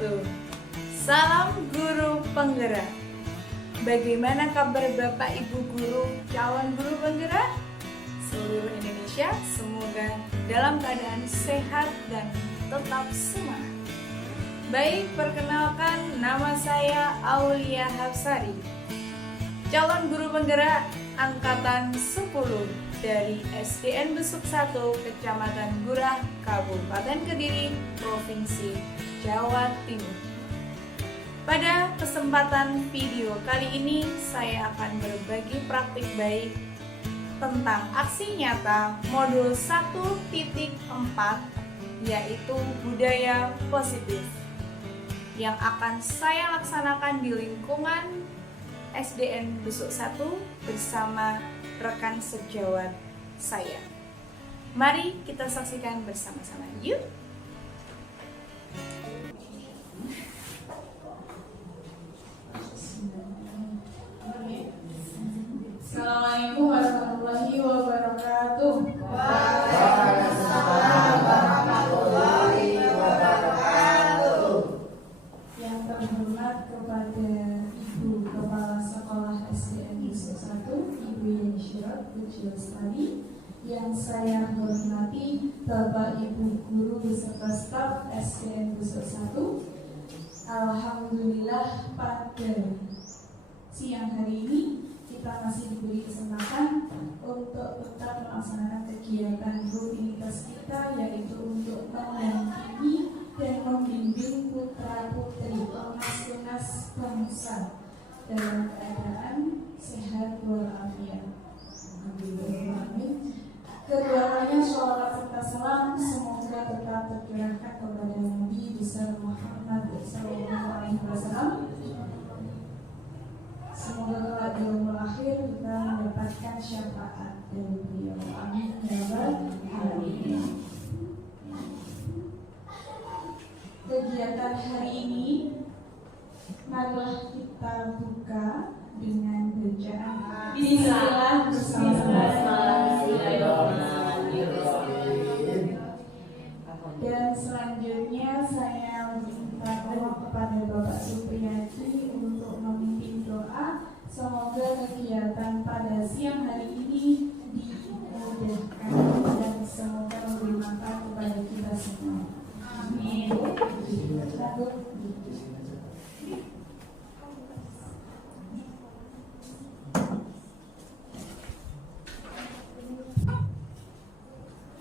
wabarakatuh. Salam guru penggerak. Bagaimana kabar Bapak Ibu guru, calon guru penggerak seluruh Indonesia? Semoga dalam keadaan sehat dan tetap semangat. Baik, perkenalkan, nama saya Aulia Hafsari, calon guru penggerak angkatan 10 dari SDN Besuk 1, Kecamatan Gurah, Kabupaten Kediri, Provinsi Jawa Timur. Pada kesempatan video kali ini, saya akan berbagi praktik baik tentang aksi nyata modul 1.4, yaitu budaya positif, yang akan saya laksanakan di lingkungan SDN Besuk 1 bersama rekan sejawat saya. Mari kita saksikan bersama-sama, yuk! Assalamualaikum warahmatullahi wabarakatuh. Waalaikumsalam warahmatullahi wabarakatuh. Yang terhormat kepada Ibu Kepala Sekolah SDN Besuk 1, Ibu Yeni Syirot Lestari. Yang saya hormati Bapak Ibu guru beserta staf SDN Besuk 1. Alhamdulillah pada siang hari ini kita masih diberi kesempatan untuk tetap melaksanakan kegiatan rutinitas kita, yaitu untuk mendampingi dan membimbing putra-putri tunas-tunas bangsa dalam keadaan sehat walafiat. Amin. Keduanya sholawat serta salam semoga tetap tercurahkan kepada Nabi besar Muhammad SAW. Semoga kelak di umur akhir kita mendapatkan syafaat dari beliau. Amin ya rabbal alamin. Kegiatan hari ini, marilah kita buka dengan bacaan Bismillah Bismillahirrahmanirrahim. Dan selanjutnya saya minta tolong kepada Bapak Supriyadi untuk memimpin doa. Semoga kegiatan pada siang hari ini dimudahkan dan semoga memberi manfaat kepada kita semua. Amin.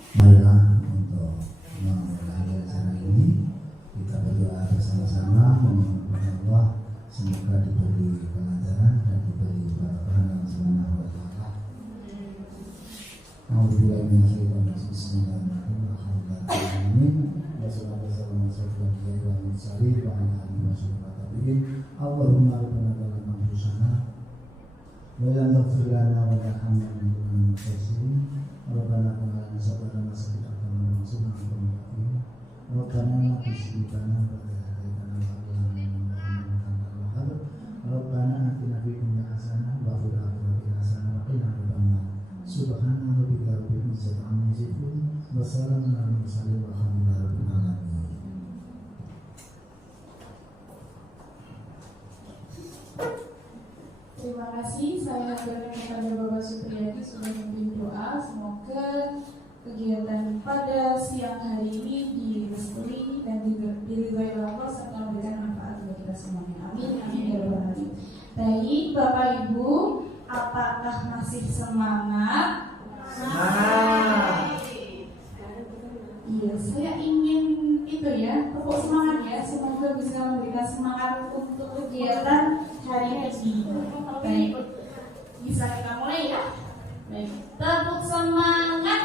Marilah untuk mengakhiri acara ini kita berdoa bersama-sama memohon Allah semoga diberi kelancaran dan diberi barokah dalam semuanya wa ta'ala. Alhamdulillah Bismillahirrahmanirrahim. Allahumma rabbana lakal hamdu sana wa la taghfir lana wa tarhamna wa anta khairin. Rabbana qulna sabarana sabiqana wa subhanallahi Rabbana bismillana wa Rabbana atina fid dunya hasanah wa fil akhirati hasanah wa qina adzabannar. Subhana rabbika rabbil izzati amma yasifun wa salamun alal mursalin walhamdulillahi rabbil alamin. Terima kasih. Saya berikan kepada Bapak Supriyadi sudah memimpin doa. Semoga kegiatan pada siang hari ini direstui dan diridhoi Allah serta memberikan manfaat bagi kita semuanya. Amin. Amin ya rabbal alamin. Baik, Bapak Ibu, apakah masih semangat? Semangat. Iya, saya ingin itu ya, tepuk semangat ya. Semoga bisa memberikan semangat untuk kegiatan hari ini. Baik, bisa kita mulai ya. Baik, tepuk semangat.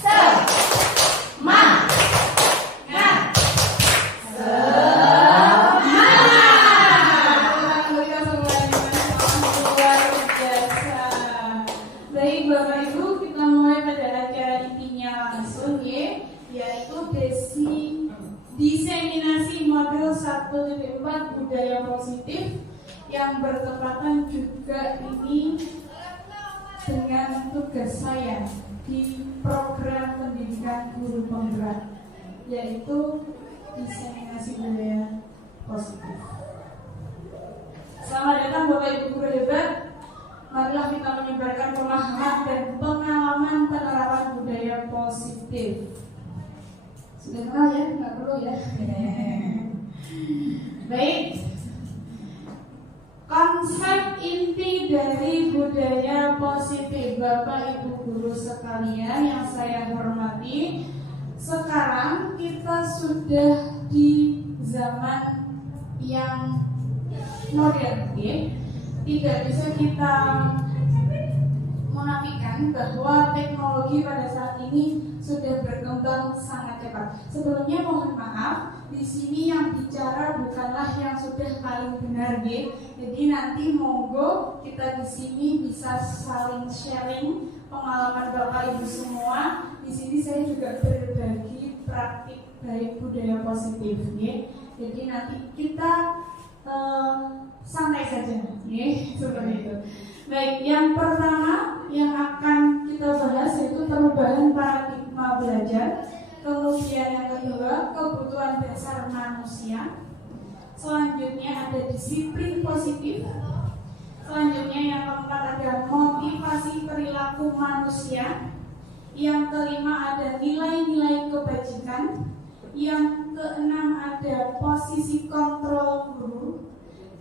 Semangat. Baik Bapak Ibu, kita mulai pada acara intinya langsung ya, yaitu diseminasi model 1.4 budaya positif yang bertepatan juga ini dengan tugas saya di program pendidikan guru penggerak, yaitu diseminasi budaya positif. Selamat datang Bapak Ibu guru hebat. Marilah kita menyebarkan pemahaman dan pengalaman penerapan budaya positif. Sudah kenal ya? Nggak perlu ya? Baik. Konsep inti dari budaya positif, Bapak Ibu guru sekalian yang saya hormati, sekarang kita sudah di zaman yang modern, ya. Tidak bisa kita menafikan bahwa teknologi pada saat ini sudah berkembang sangat cepat. Sebelumnya mohon maaf, di sini yang bicara bukanlah yang sudah paling benar, ya. Jadi nanti monggo kita di sini bisa saling sharing pengalaman Bapak Ibu semua. Di sini saya juga berbagi praktik baik budaya positif, ya. Jadi nanti kita santai saja, ya, seperti itu. Baik, yang pertama yang akan kita bahas yaitu perubahan paradigma belajar. Kemudian yang kedua, kebutuhan dasar manusia. Selanjutnya ada disiplin positif. Selanjutnya yang keempat ada motivasi perilaku manusia. Yang kelima ada nilai-nilai kebajikan. Yang keenam ada posisi kontrol guru.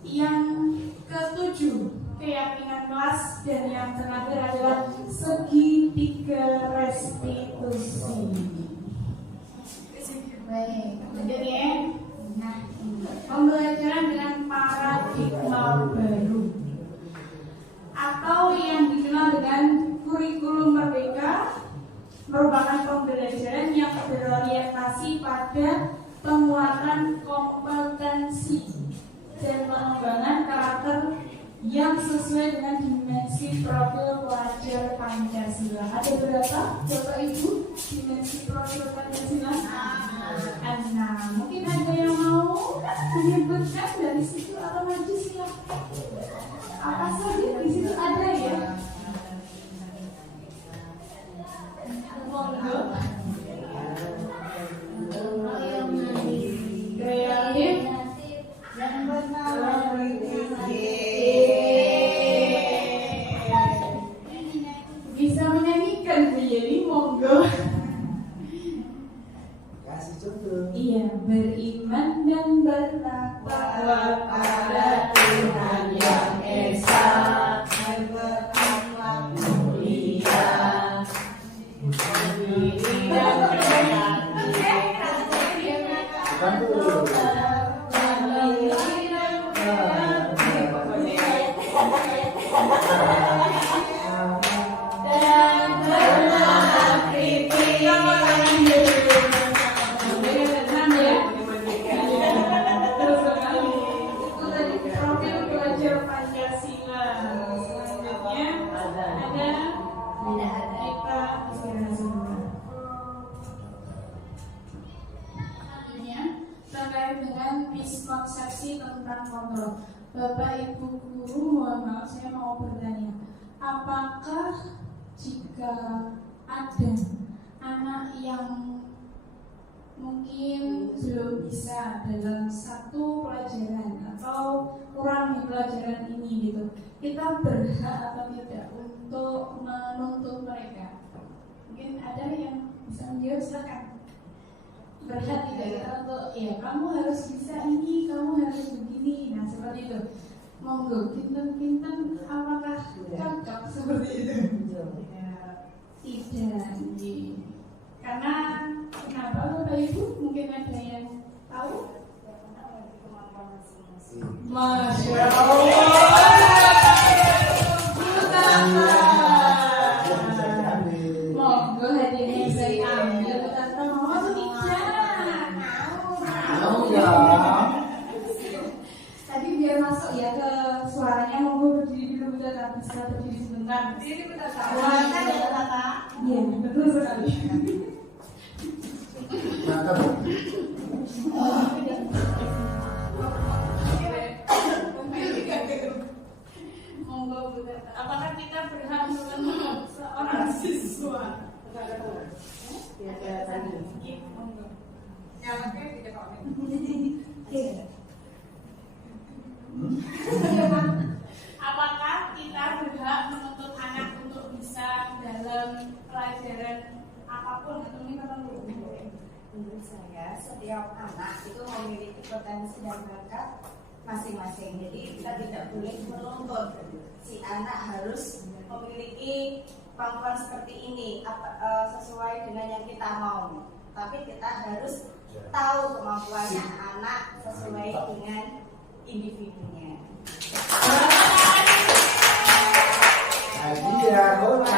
Yang ketujuh keyakinan kelas, dan yang terakhir adalah segitiga restitusi. Baik, jadi ya. Nah, pembelajaran dengan paradigma baru atau yang dikenal dengan kurikulum merdeka merupakan pembelajaran yang berorientasi pada penguatan kompetensi dan pengembangan karakter yang sesuai dengan dimensi profil pelajar Pancasila. Ada berapa Bapak Ibu dimensi profil Pancasila? 6. Mungkin ada yang mau menyebutkan dari situ atau maju silahkan. Apa saja di situ ada ya? Monggo. Kreatif dan bisa menyanyikan Bu Yeni, monggo. Kasih contoh. Iya, beriman dan bertakwa pada Tuhan yang esa, berakhlak mulia, mandiri dan konsepsi tentang kontrol. Bapak Ibu guru, mohon maaf saya mau bertanya, apakah jika ada anak yang mungkin belum bisa dalam satu pelajaran atau kurang di pelajaran ini gitu, kita berhak atau tidak untuk menuntut mereka? Mungkin ada yang bisa menjawab, silakan. Berhak tidak kita untuk ya kamu harus bisa ini, kamu harus begini, nah seperti itu. Monggo, kinten-kinten apakah cocok seperti itu? Tidak, karena kenapa Bapak Ibu? Mungkin ada yang tahu? Masya Allah. Monggo hadiahnya bisa diambil. Tante mau atau tidak? Tadi biar masuk ya ke suaranya, monggo berdiri dulu, kita bisa berdiri sebentar. Berdiri bentar, Kak. Iya, betul sekali. Monggo Bu Tata. Apakah kita berhak menuntut seorang siswa? Monggo. Apakah kita berhak menuntut anak untuk bisa dalam pelajaran apapun atau ini tertentu? Menurut saya, setiap anak itu memiliki potensi dan bakat masing-masing. Jadi kita tidak boleh menuntut si anak harus memiliki kemampuan seperti ini sesuai dengan yang kita mau. Tapi kita harus tahu kemampuannya anak sesuai dengan individunya. Hadiah bonus.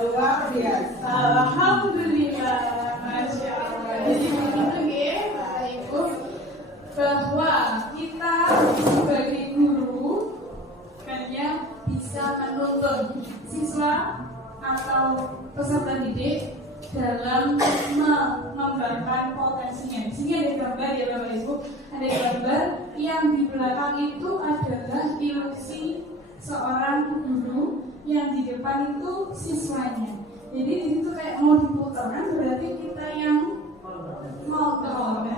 Luar biasa. Alhamdulillah, Masya Allah. Jadi begitu ya, Bapak Ibu, bahwa kita sebagai guru hanya bisa menuntun siswa atau peserta didik dalam mengembangkan potensinya. Di sini ada gambar ya Bapak Ibu, ada gambar yang di belakang itu adalah ilusi seorang guru, yang di depan itu siswanya. Jadi di situ kayak mau diputar kan, berarti kita yang mau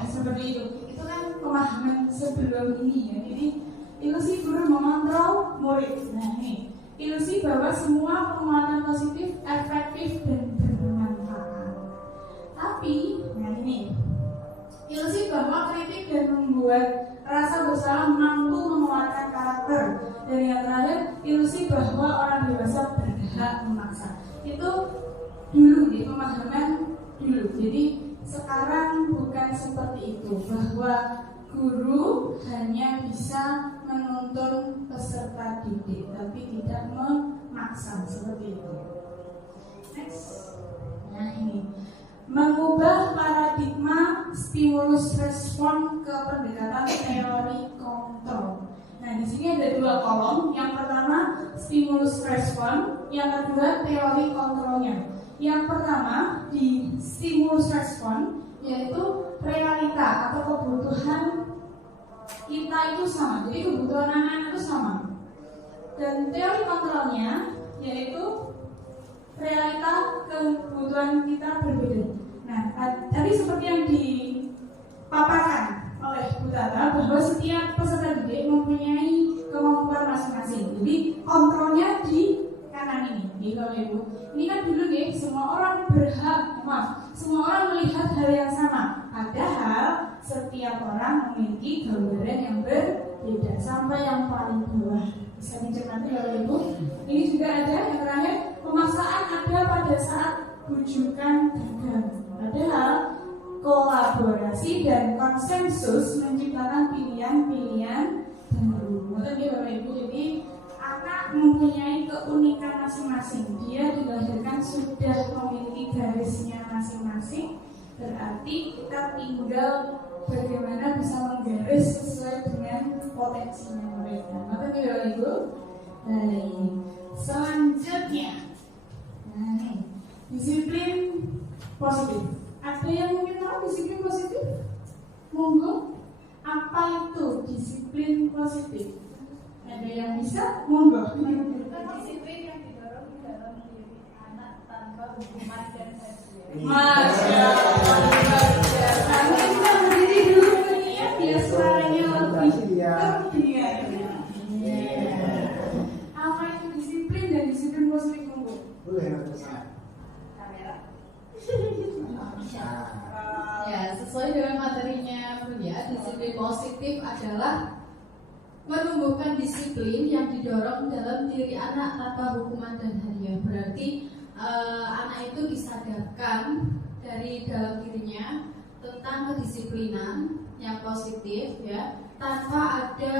seperti itu. Itu kan pemahaman sebelum ini ya. Jadi ilusi guru mengontrol murid. Nah ini ilusi bahwa semua penguatan positif efektif dan bermanfaat. Tapi, nah ini ilusi bahwa kritik dan membuat rasa bersalah mampu menguatkan karakter. Dan yang terakhir, ilusi bahwa orang dewasa berhak memaksa. Itu dulu nih, pemahaman dulu. Jadi sekarang bukan seperti itu, bahwa guru hanya bisa menuntun peserta didik, tapi tidak memaksa seperti itu. Next. Nah ini, mengubah paradigma stimulus respon ke pendekatan teori kontrol. Nah di sini ada dua kolom. Yang pertama stimulus respon, yang kedua teori kontrolnya. Yang pertama di stimulus respon yaitu realita atau kebutuhan kita itu sama, jadi kebutuhan anak itu sama. Dan teori kontrolnya yaitu realita kebutuhan kita berbeda. Nah, tadi seperti yang dipaparkan oleh Bu Tata bahwa setiap peserta didik mempunyai kemampuan masing-masing. Jadi kontrolnya di kanan ini, Bapak Ibu. Ini kan dulu nih, semua orang semua orang melihat hal yang sama. Padahal setiap orang memiliki gambaran yang berbeda sampai yang paling bawah. Bisa dicermati Bapak Ibu. Ini juga ada yang terakhir, pemaksaan ada pada saat rujukan gagal. Padahal kolaborasi dan konsensus menciptakan pilihan-pilihan baru. Betul ya Bapak Ibu. Jadi anak mempunyai keunikan masing-masing. Dia dilahirkan sudah memiliki garisnya masing-masing. Berarti kita tinggal bagaimana bisa menggaris sesuai dengan potensinya mereka. Betul ya Bapak Ibu. Selanjutnya, disiplin positif. Ada yang mungkin tahu disiplin positif? Monggo. Apa itu disiplin positif? Ada yang bisa? Monggo. Disiplin yang didorong di dalam diri anak tanpa hukuman dan hadiah. Masya Allah. Mungkin kita berdiri dulu ya, biar suaranya lebih terdengar. Apa itu disiplin dan disiplin positif? Monggo. Boleh nanti saya. Kamera. Ya, sesuai dengan materinya Buya, disiplin positif adalah menumbuhkan disiplin yang didorong dalam diri anak tanpa hukuman dan hadiah. Berarti anak itu disadarkan dari dalam dirinya tentang kedisiplinan yang positif ya, tanpa ada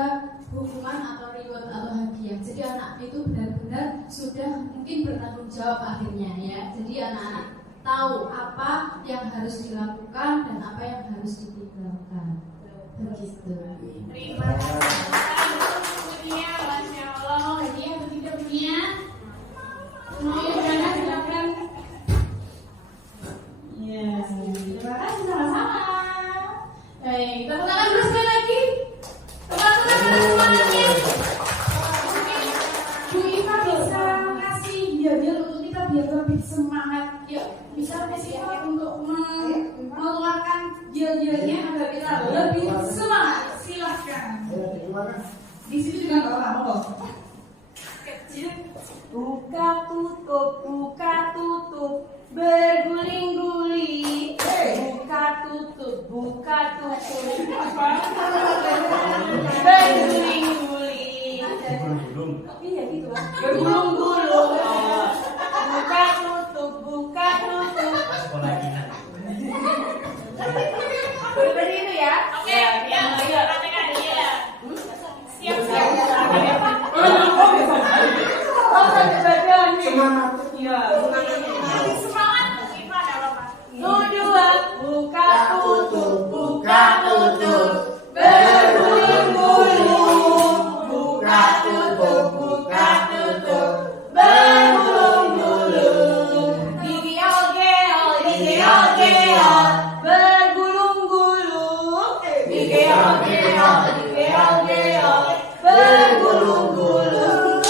hukuman atau reward atau hadiah. Jadi anak itu benar-benar sudah mungkin bertanggung jawab akhirnya ya. Jadi anak-anak tahu apa yang harus dilakukan dan apa yang harus ditinggalkan. Begitu. Terima kasih. Punya, Masya Allah. Hadiah atau tidak punya? Mau yang silakan. Ya, terima kasih sama-sama. Baik, tepuk tangan dulu sekali lagi. Tepuk tangan semuanya. Bu Iva bisa kasih hadiah untuk kita biar lebih semangat. Ya, misalnya sifat untuk mengeluarkan gel-gelnya agar kita lebih semangat. Silahkan. Di situ juga nggak lama kok. Buka tutup, berguling-guling. Buka tutup, berguling-guling. Iya gitu lah. Bergulung-gulung. Buka tutup. Seperti itu ya. Oke, ya. Katakan ya. Siap. Semangat. Iya. Semangat. Gimana Bapak? 2, buka tutup. Bergulung-gulung. Buka tutup. Bergulung-gulung. Digeol-geol. Bergulung-gulung. Digeol-geol. Bergulung-gulung.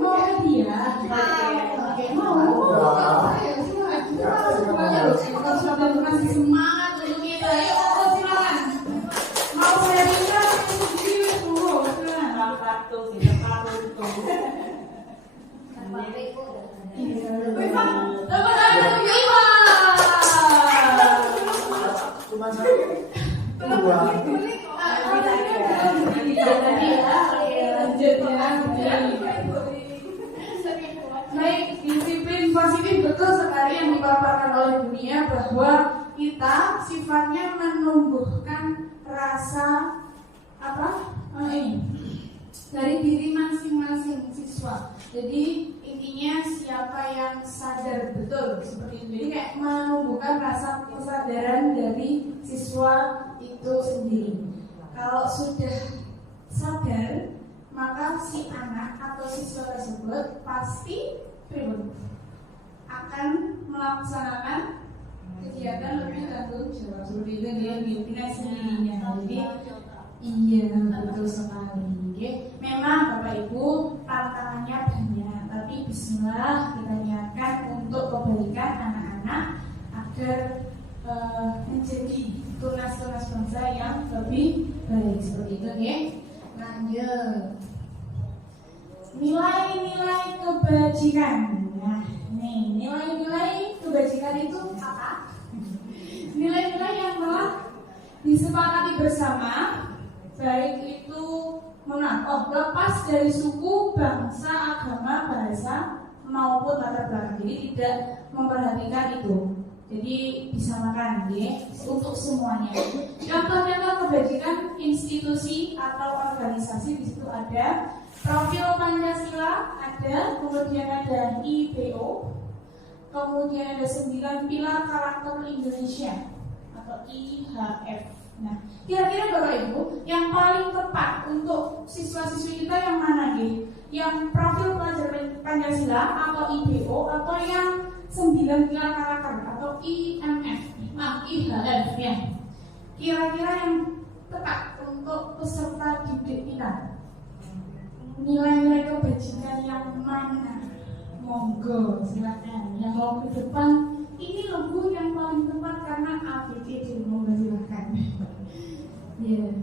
Mau hadiah? Oke, mau. Ayo, silakan. Sudah masih semangat untuk kita. Ayo, silakan. Mau saya minta sendiri dulu. Silakan. Cuma satu. Dua. Baik, disiplin positif betul sekali yang dipaparkan oleh dunia bahwa kita sifatnya menumbuhkan rasa dari diri masing-masing siswa. Jadi intinya siapa yang sadar betul seperti itu. Jadi kayak menumbuhkan rasa kesadaran dari siswa itu sendiri. Kalau sudah sadar, maka si anak atau siswa tersebut pasti akan melaksanakan kegiatan lebih tanggung jawab seperti itu dia dengan sendirinya. Jadi iya betul sekali. Memang Bapak Ibu tantangannya banyak, tapi Bismillah kita niatkan untuk kebaikan anak-anak agar menjadi tunas-tunas bangsa yang lebih baik seperti itu ya. Lanjut. Nilai-nilai kebajikan. Nah, nih nilai-nilai kebajikan itu apa? Nilai-nilai yang telah disepakati bersama, baik itu lepas dari suku, bangsa, agama, bahasa maupun latar belakang. Jadi tidak memperhatikan itu. Jadi disamakan ya untuk semuanya. Contoh-contoh kebajikan institusi atau organisasi di situ ada profil Pancasila, ada, kemudian ada IPO, kemudian ada 9 pilar karakter Indonesia atau IHF. Nah, kira-kira Bapak Ibu yang paling tepat untuk siswa-siswi kita yang mana nih? Yang profil pelajar Pancasila atau IPO atau yang 9 pilar karakter atau IMF, IHF ya. Kira-kira yang tepat untuk peserta didik kita. Nilai-nilai kebajikan yang mana? Monggo silakan. Yang mau ke depan ini lagu yang paling tepat karena ABCD. Monggo silakan. Ya.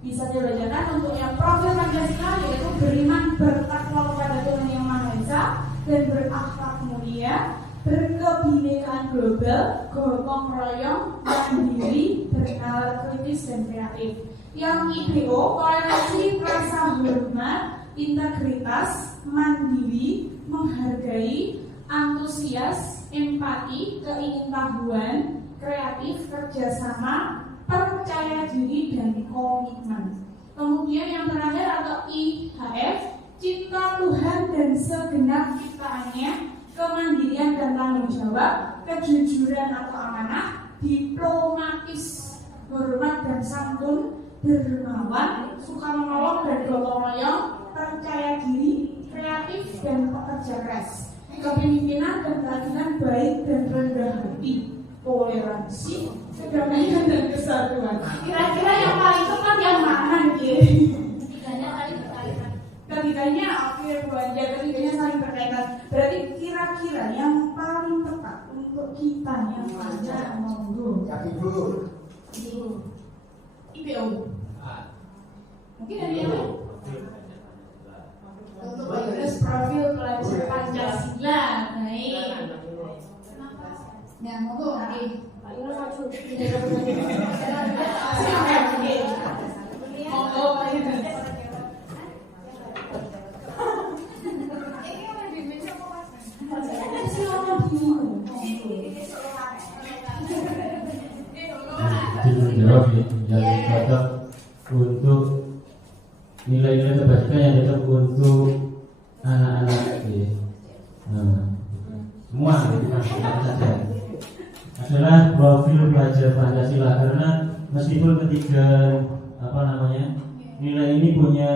Bisa dibacakan untuk yang profil Pancasila yaitu beriman bertakwa kepada Tuhan Yang Maha Esa dan berakhlak mulia, berkebinekaan global, gotong royong, mandiri, bernalar kritis dan kreatif. Yang IPO, toleransi, rasa hormat, integritas, mandiri, menghargai, antusias, empati, keingintahuan, kreatif, kerjasama, percaya diri dan komitmen. Kemudian yang terakhir atau IHF, cinta Tuhan dan segenap ciptaannya, kemandirian dan tanggung jawab, kejujuran atau amanah, diplomatis, hormat dan santun, dermawan, suka menolong dan gotong royong, percaya diri, kreatif dan dan pekerja keras, kepemimpinan dan keadilan baik dan rendah hati, toleransi, kedamaian dan kesatuan. Kira-kira yang paling tepat yang mana nih? Ketiganya oke Bu Anja, ketiganya saling berkaitan. Berarti kira-kira yang paling tepat untuk kita yang mana monggo? IPO. Mungkin ada yang lain? Untuk menulis profil pelajar Pancasila. Baik. Nah, monggo mari. Monggo mari. Dijawab yang cocok untuk nilai-nilai kebajikan yang cocok untuk anak-anak ya. Semua saja adalah profil pelajar Pancasila, karena meskipun ketiga nilai ini punya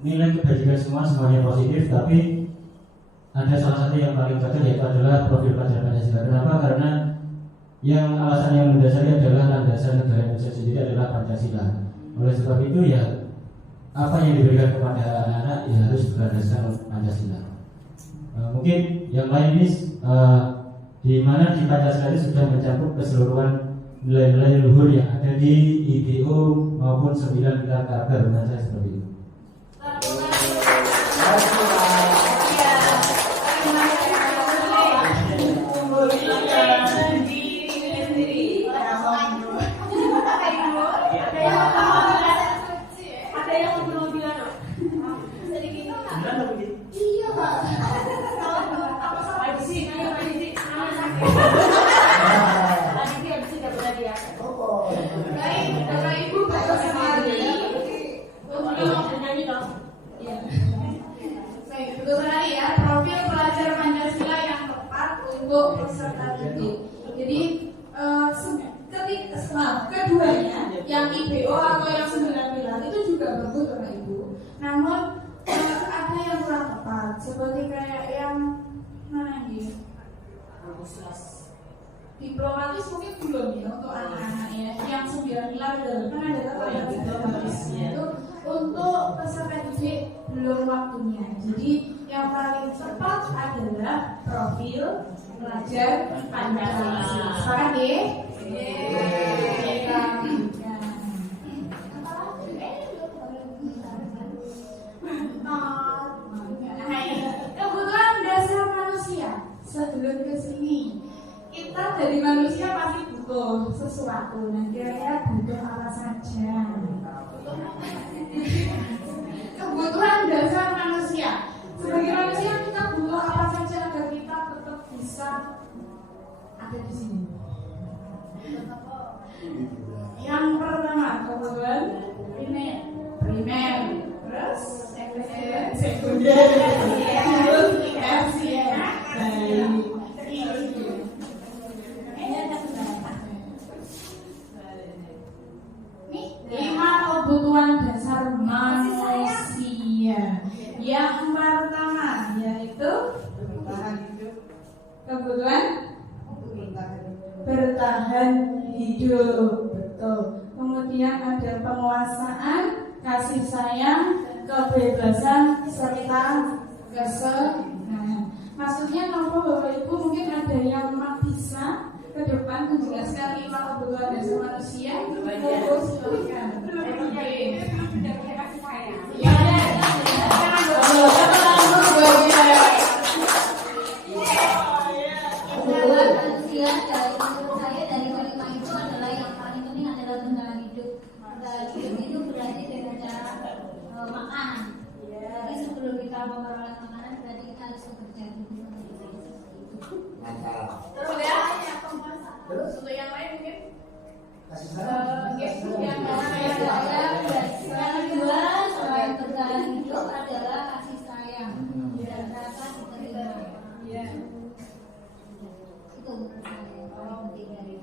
nilai kebajikan semuanya positif, tapi ada salah satu yang paling cocok, yaitu adalah profil pelajar Pancasila. Kenapa? Karena yang alasan yang mendasari adalah landasan negara Indonesia sendiri adalah Pancasila. Oleh sebab itu ya apa yang diberikan kepada anak-anak ya harus berdasarkan Pancasila. Mungkin yang lain ini di mana di Pancasila itu sudah mencakup keseluruhan nilai-nilai luhur yang ada di IPO maupun 9 pilar karakter. Menurut saya seperti itu. Keduanya, yang IPO atau yang 9 pilar itu juga bagus Bapak Ibu. Namun ada yang kurang tepat, seperti kayak yang mana nih? Diplomatis mungkin belum ya untuk anak-anak ya. Yang 9 pilar itu kan ada yang diplomatis itu untuk peserta didik belum waktunya. Jadi yang paling cepat adalah profil pelajar Pancasila. Sekarang ya. Kebutuhan dasar manusia sebelum ke sini kita dari manusia pasti butuh sesuatu. Nah kira-kira butuh apa saja? Kebutuhan dasar manusia sebagai manusia kita butuh apa saja agar kita tetap bisa ada di sini? Yang pertama kebutuhan primer, terus sekunder, terus tersier. Lima kebutuhan dasar manusia. Yang pertama yaitu kebutuhan bertahan hidup, betul. Kemudian ada penguasaan, kasih sayang, kebebasan, serta kesenangan. Maksudnya kalau Bapak Ibu mungkin ada yang bisa ke depan menjelaskan 5 kebutuhan dasar manusia. Fokus silakan. Memperoleh makanan berarti kita harus bekerja. Terus ya, untuk yang lain mungkin Yang kedua selain bertahan hidup adalah kasih sayang dan rasa diterima. Itu menurut saya paling penting dari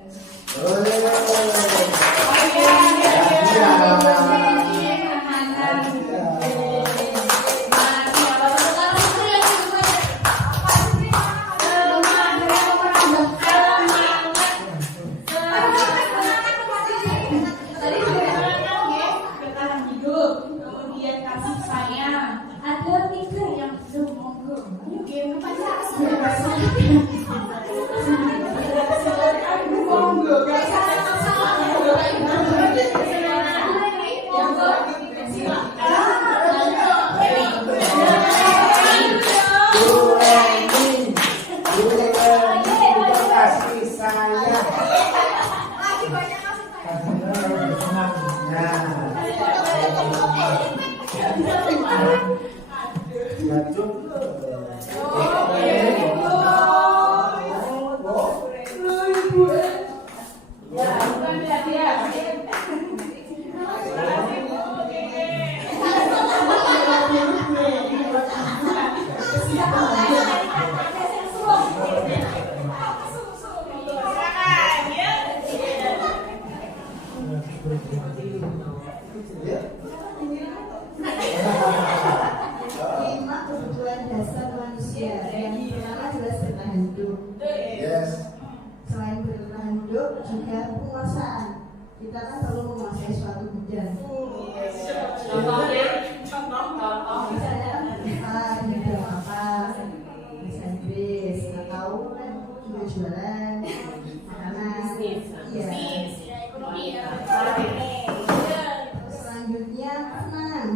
kebutuhan dasar manusia. Yang pertama jelas bertahan hidup. Yes. Selain bertahan hidup juga penguasaan. Kita kan perlu menguasai suatu bidang. Contohnya, Misalnya di bidang apa, desain bis, atau kan juga jualan makanan. Iya. ekonomi ya. Selanjutnya tenang.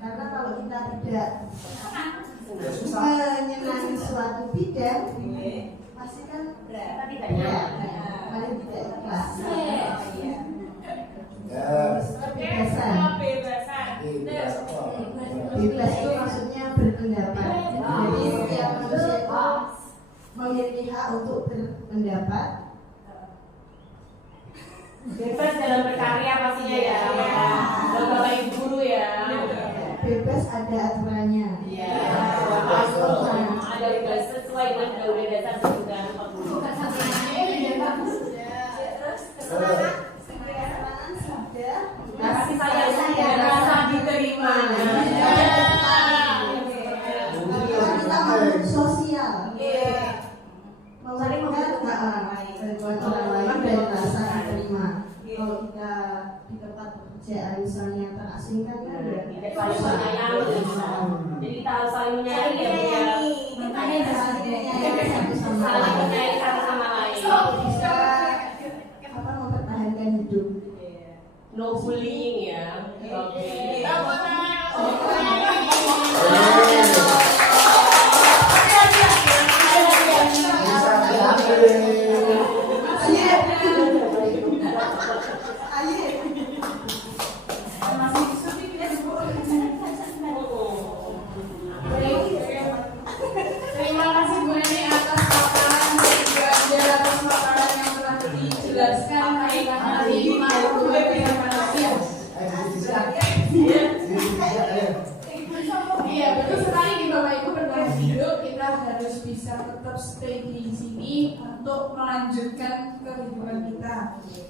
Karena kalau kita tidak menyenangi suatu bidang, pasti kan berat, paling tidak ikhlas. Yes. Kebebasan. Bebas itu maksudnya berpendapat. Jadi setiap manusia itu memiliki hak untuk berpendapat. Bebas dalam berkarya pastinya ya. Dan Bapak Ibu guru ya. Bebas ada aturannya. Iya. Ada bebas sesuai dengan Undang-Undang Dasar 1945. Kesenangan sabda. Kasih sayang rasa diterima. Kita makhluk sosial. Memberikan bantuan orang lain dan rasa diterima. Kalau kita di tempat pekerjaan misalnya terasingkan kan ya Tidak saling menyayangi. Jadi kita harus saling menyayangi ya. makanya saling menyayangi satu sama Saling lain. menyayangi satu sama lain. Bisa mempertahankan hidup. No bullying ya. Oke. Terima kasih Bu Neni atas paparan dan juga Angela atas paparan yang telah dijelaskan kaitan hari ini makhluk hidup manusia. Iya betul sekali di Bapak Ibu bertahan hidup kita harus bisa tetap stay di sini untuk melanjutkan kehidupan kita.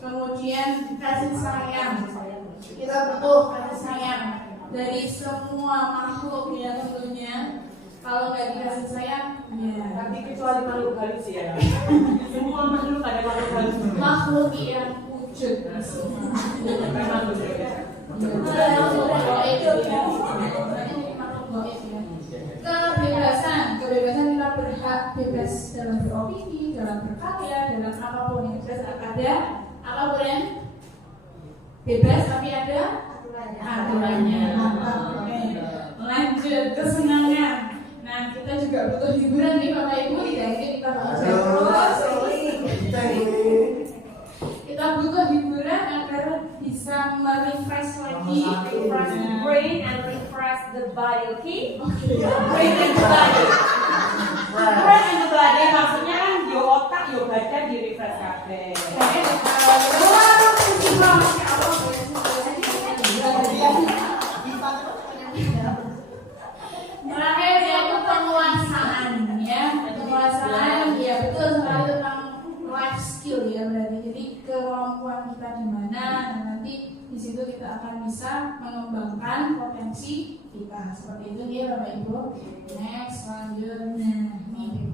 Kemudian kasih sayang, kita butuh kasih sayang dari semua makhluk ya tentunya. Kalau nggak dikasih sayang, ya. Tapi kecuali makhluk halus ya. Semua makhluk ada makhluk halus. Makhluk yang wujud di sini. Kebebasan kita berhak bebas dalam beropini, dalam berkarya, dalam apapun yang ada apapun yang bebas tapi ada aturannya. Lanjut kesenangan. Nah kita juga butuh hiburan nih Bapak Ibu, tidak ingin kita terus. Kita butuh hiburan agar bisa merefresh lagi, Refresh the brain and refresh the body, okay? Brain and the body. Brain and the body maksudnya kan yo otak yo badan di refresh kabeh. Terakhir yaitu penguasaan ya, penguasaan ya betul sekali tentang life skill ya berarti. Jadi kemampuan kita di mana dan nanti di situ kita akan bisa mengembangkan potensi kita seperti itu ya Bapak Ibu. Next lanjut, nah ini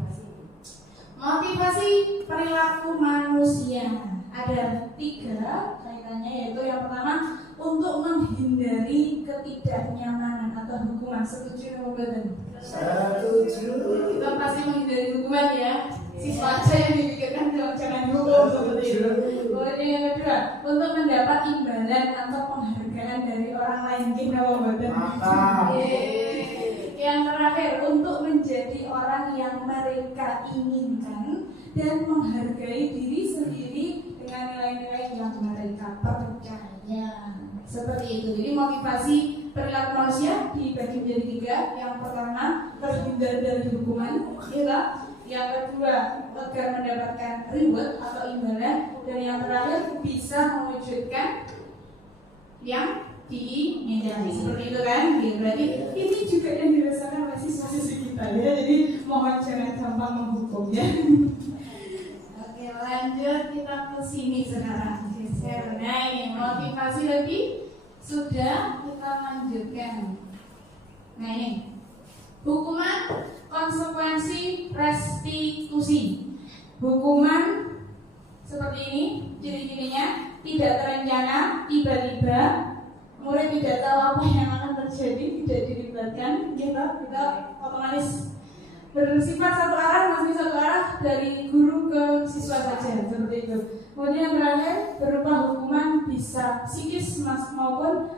motivasi perilaku manusia ada 3 kaitannya, yaitu yang pertama untuk menghindari ketidaknyamanan atau hukuman. Setuju atau betul? Setuju. Kita pasti menghindari hukuman ya. Siswa aja yang dipikirkan jangan hukum seperti itu. Kemudian yang kedua, untuk mendapat imbalan atau penghargaan dari orang lain. Kita mau betul. Yang terakhir, untuk menjadi orang yang mereka inginkan dan menghargai diri sendiri dengan nilai-nilai yang mereka percaya. Seperti itu. Jadi motivasi perilaku manusia dibagi menjadi 3. Yang pertama, terhindar dari hukuman kita. Yang kedua, agar mendapatkan reward atau imbalan. Dan yang terakhir, bisa mewujudkan yang diinginkan. Seperti itu kan? Ya, berarti ini juga yang dirasakan oleh siswa-siswi kita ya. Jadi mohon jangan gampang menghukum ya. Oke, lanjut kita ke sini sekarang. Nah ini motivasi lagi sudah kita lanjutkan. Nah ini Hukuman, konsekuensi, restitusi. Hukuman seperti ini, ciri-cirinya tidak terencana, tiba-tiba, murid tidak tahu apa yang akan terjadi, tidak dilibatkan, kita otomatis bersifat satu arah, masih satu arah dari guru ke siswa saja, seperti itu. Kemudian yang terakhir berupa hukuman bisa psikis maupun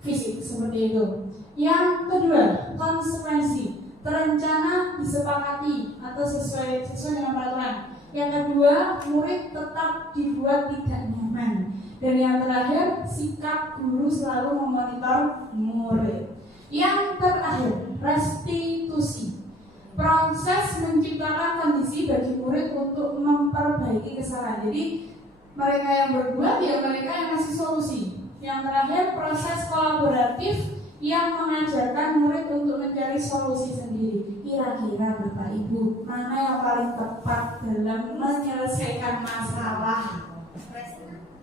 fisik, seperti itu. Yang kedua, konsekuensi, terencana, disepakati atau sesuai dengan peraturan. Yang kedua, murid tetap dibuat tidak nyaman. Dan yang terakhir, sikap guru selalu memonitor murid. Yang terakhir, restitusi, proses menciptakan kondisi bagi murid untuk memperbaiki kesalahan. Jadi mereka yang berbuat, ya mereka yang ngasih solusi. Yang terakhir, proses kolaboratif yang mengajarkan murid untuk mencari solusi sendiri. Kira-kira Bapak Ibu, mana yang paling tepat dalam menyelesaikan masalah?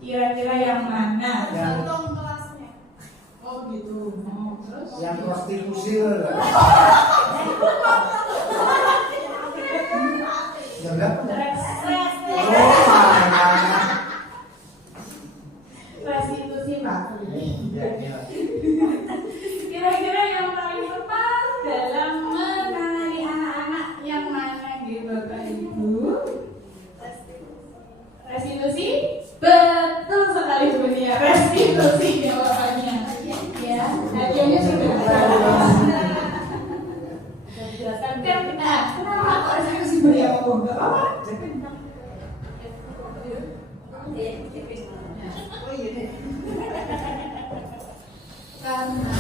Kira-kira yang mana? Tergantung kelasnya. Oh gitu. Terus? Yang prostitusi lah. Ya enggak? Restitusi Pak. Iya. Kira-kira yang paling tepat dalam menangani anak-anak yang mana gitu Bapak Ibu? Restitusi? Betul sekali sebenarnya, restitusi jawabannya. Ya, hadiahnya sudah dijelaskan. Kenapa kok restitusi beliau? Enggak apa-apa. Karena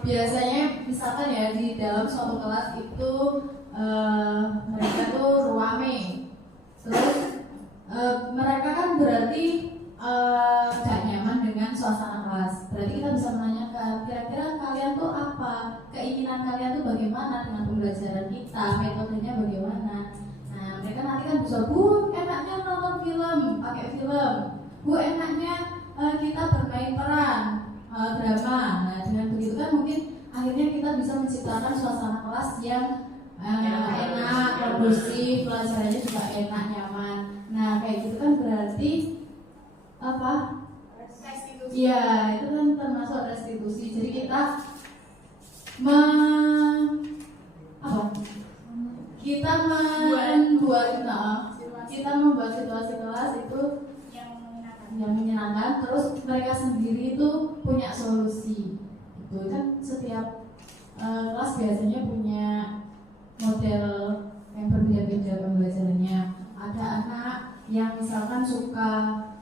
biasanya misalkan ya di dalam suatu kelas itu mereka tuh ruame, terus mereka kan berarti gak nyaman dengan suasana kelas. Berarti kita bisa menanyakan, kira-kira kalian tuh apa, keinginan kalian tuh bagaimana dengan pembelajaran kita, metodenya bagaimana. Nah mereka nanti kan bisa, Bu enaknya nonton film, pakai film, Bu enaknya kita bermain peran, drama. Nah dengan begitu kan mungkin akhirnya kita bisa menciptakan suasana kelas yang enak, kondusif, pelajarannya juga enak, nyaman. Nah kayak gitu kan berarti apa? Restitusi. Iya, itu kan termasuk restitusi. Jadi kita membuat situasi kelas itu yang menyenangkan. Terus mereka sendiri itu punya solusi. Itu kan setiap kelas biasanya punya model yang berbeda-beda pembelajarannya. Ada anak yang misalkan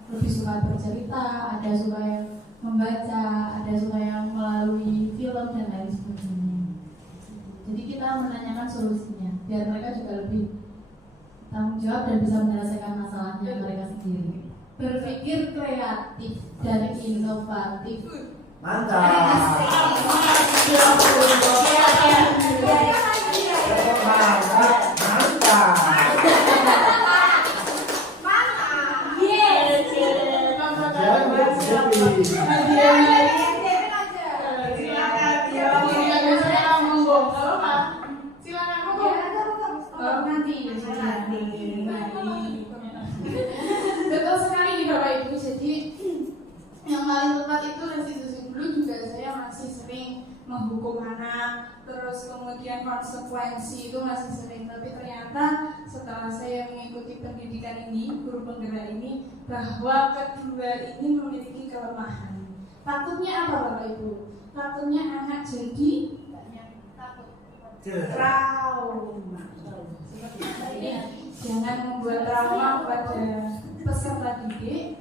lebih suka bercerita, ada suka yang membaca, ada suka yang melalui film dan lain sebagainya. Jadi kita menanyakan solusinya biar mereka juga lebih tanggung jawab dan bisa menyelesaikan masalahnya mereka sendiri. Berpikir kreatif dan inovatif. Mantap. Betul sekali nih Bapak Ibu. Jadi yang paling tepat itu restitusi. Dulu juga saya masih sering menghukum anak, terus kemudian konsekuensi itu masih sering. Tapi ternyata setelah saya mengikuti pendidikan ini, guru penggerak ini, bahwa kedua ini memiliki kelemahan. Takutnya apa Bapak Ibu? Takutnya anak jadi trauma. Jangan membuat trauma pada peserta didik,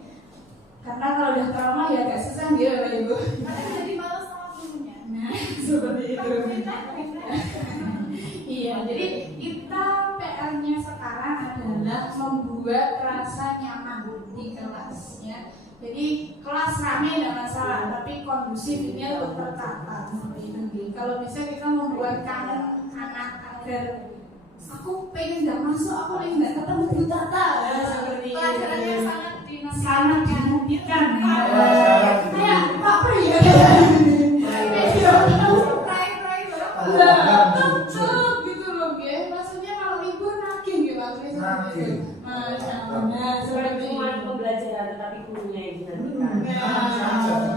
karena kalau udah trauma ya agak susah dia Bapak Ibu. Jadi malas sama gurunya. Nah, seperti itu. Iya, jadi kita PR-nya sekarang adalah membuat rasa nyaman di kelas ya. Jadi kelas rame tidak masalah, tapi kondusif ini untuk tertata seperti itu. Kalau bisa kita membuat kangen anak agar aku pengen nggak masuk, aku pengen nggak ketemu Bu Tata seperti itu. Pelajarannya sangat dinantikan. Kayak apa ya? gitu loh, ya. Maksudnya kalau libur nagih gitu, maksudnya seperti itu. Masya Allah. Nah, seperti Cuma itu. pembelajaran tetapi gurunya yang dinantikan.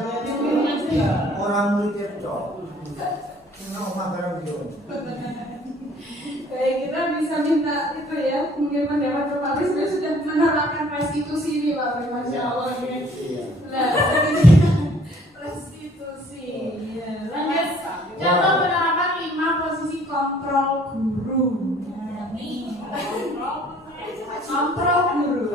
Jadi gurunya juga. Orang murid cok. Nggak makanan dia. Kayak kita bisa minta itu ya, mungkin pendapat Bapak Rizky sudah menerapkan restitusi ini Pak, Masya Allah ya. Nah, restitusi. Ya. Lanjut. Contoh penerapan 5 posisi kontrol guru. Nah, ini kontrol guru.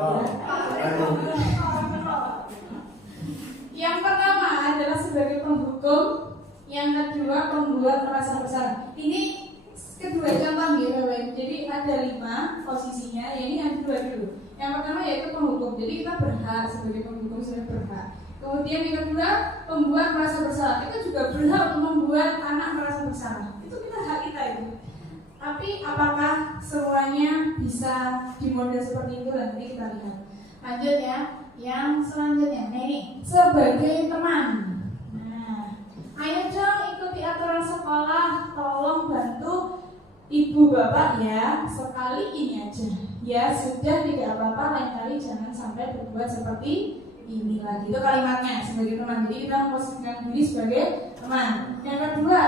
Yang pertama adalah sebagai penghukum, yang kedua pembuat merasa bersalah. Ini kedua contoh ya Bapak Ibu. Jadi ada 5 posisinya. Ya, ini yang kedua dulu. Yang pertama yaitu penghukum. Jadi kita berhak sebagai penghukum sudah berhak. Kemudian yang kedua pembuat merasa bersalah. Kita juga berhak untuk membuat anak merasa bersalah. Itu kita hak kita itu. Tapi apakah semuanya bisa dimodel seperti itu? Nanti kita lihat. Lanjut ya. Yang selanjutnya. Nah ini sebagai teman. Nah, ayo dong ikuti aturan sekolah. Tolong bantu ibu bapak ya, sekali ini aja. Ya sudah tidak apa-apa, lain kali jangan sampai berbuat seperti ini lagi. Itu kalimatnya sebagai teman. Jadi kita memposisikan diri sebagai teman. Yang kedua,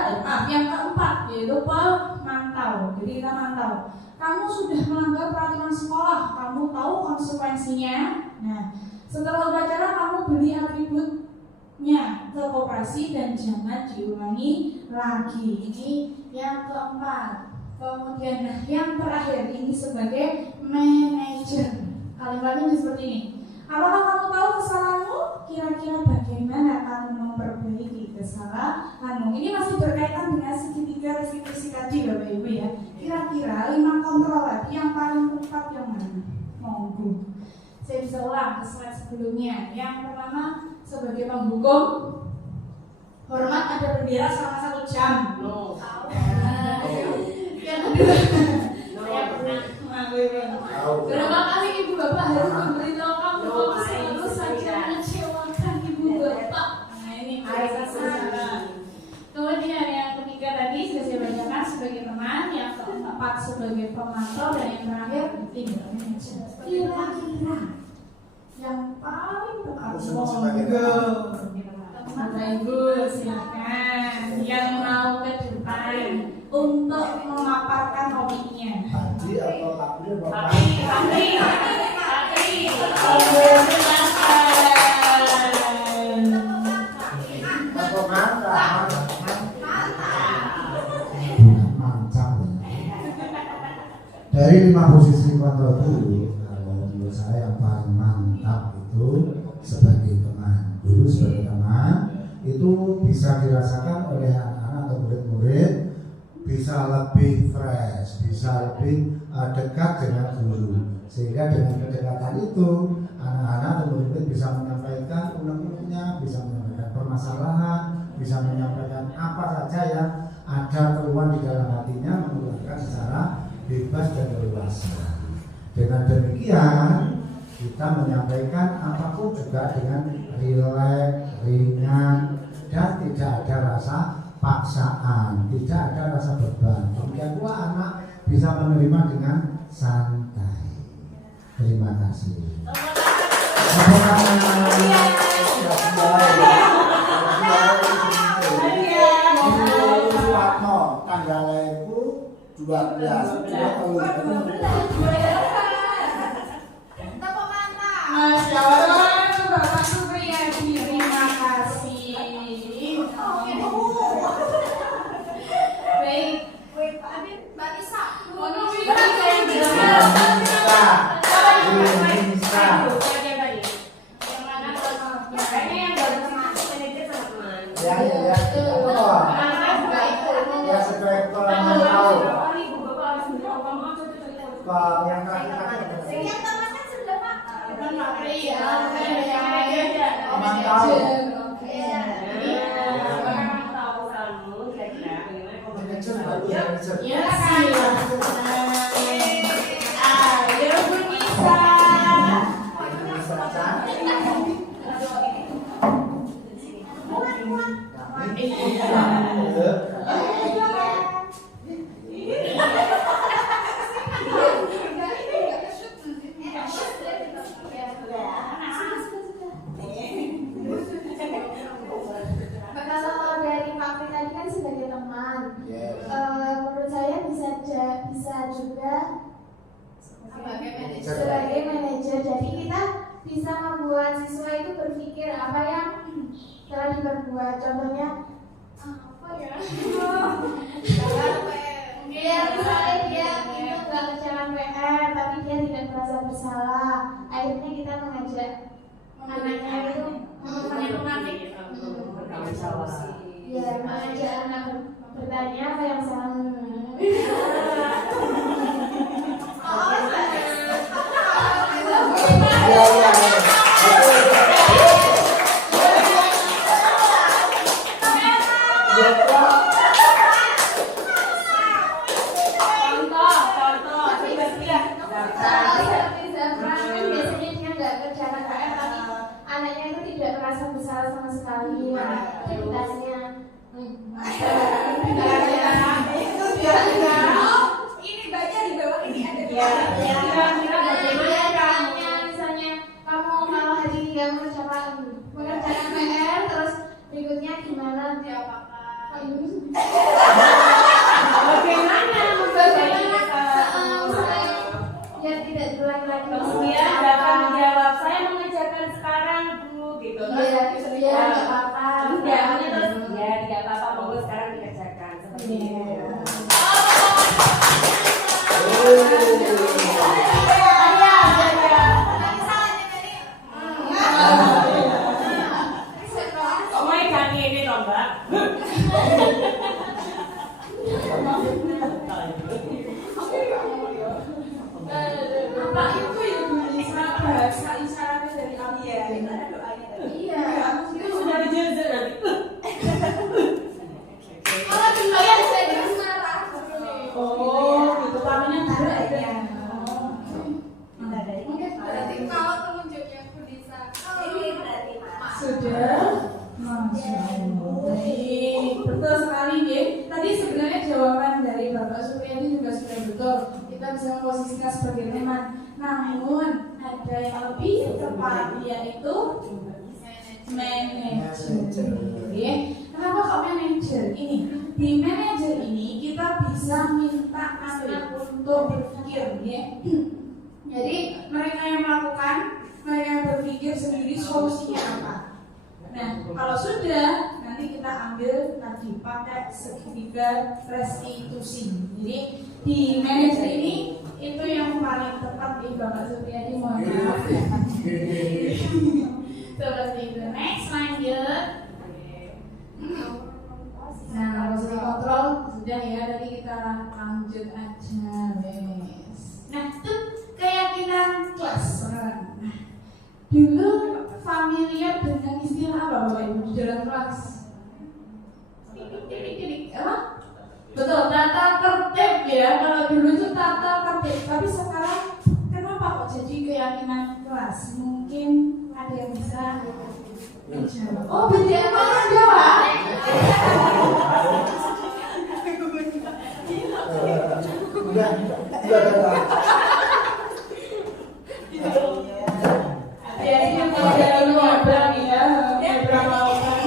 yang keempat yaitu pemantau. Jadi kita mantau. Kamu sudah melanggar peraturan sekolah, kamu tahu konsekuensinya. Nah, setelah upacara kamu beli atributnya ke koperasi dan jangan diulangi lagi. Ini yang keempat. Kemudian yang terakhir ini sebagai manajer. Kalimatnya seperti ini. Apakah kamu tahu kesalahanmu? Kira-kira bagaimana kamu memperbaiki kesalahanmu? Ini masih berkaitan dengan segitiga restitusi tadi Bapak Ibu ya. Kira-kira 5 kontrol lagi yang paling tepat yang mana? Monggo. Saya bisa ulang ke slide sebelumnya. Yang pertama sebagai penghukum, hormat ada bendera selama 1 jam. No. Yang kedua, Saya pernah. berapa kali ibu bapak harus memberitahu kamu kamu selalu saja mengecewakan ibu bapak. Nah ini kemudian yang ketiga tadi sudah saya bacakan sebagai teman, yang keempat sebagai pemantau, dan yang terakhir tinggal manajer. Kira-kira yang paling tepat Bapak Ibu silakan yang mau ke depan untuk memaparkan topiknya. Haji atau takbir bapak? Dari 5 posisi kontrol dulu, kalau menurut saya yang paling mantap itu sebagai teman. Dulu sebagai teman itu bisa dirasakan oleh anak-anak atau murid-murid, bisa lebih fresh, bisa lebih dekat dengan guru. Sehingga dengan kedekatan itu anak-anak atau murid bisa menyampaikan unek-uneknya, bisa menyampaikan permasalahan, bisa menyampaikan apa saja yang ada keluhan di dalam hatinya, mengeluarkan secara bebas dan leluasa. Dengan demikian kita menyampaikan apapun juga dengan rileks, ringan, dan tidak ada rasa paksaan, tidak ada rasa beban. Kemudian pula anak bisa menerima dengan santai. Terima kasih. Tanggalku 12. Masya Allah, Bapak Supriyadi, terima kasih. Baik. Mbak Nisa. bisa membuat siswa itu berpikir apa yang telah diperbuat. Contohnya apa ya? Ya misalnya dia itu nggak kerjakan PR tapi dia tidak merasa bersalah, akhirnya kita mengajak anaknya itu ya mengajak anak bertanya apa yang salah. Segitiga restitusi. Jadi di manajer ini itu yang paling tepat di Bapak Supriyadi, mohon maaf. Seperti itu. Next, lanjut. Nah, posisi kontrol sudah ya, tadi kita lanjut aja, guys. Nah, itu keyakinan kelas sekarang. Nah, dulu familiar dengan istilah apa Bapak Ibu di dalam kelas? Apa? Betul, tata tertib ya. Kalau dulu itu tata tertib, tapi sekarang kenapa kok jadi keyakinan kelas? Mungkin ada yang bisa menjawab. Oh, beda apa yang jawab? Ya, ini kalau ada ngobrol ya, beberapa orang.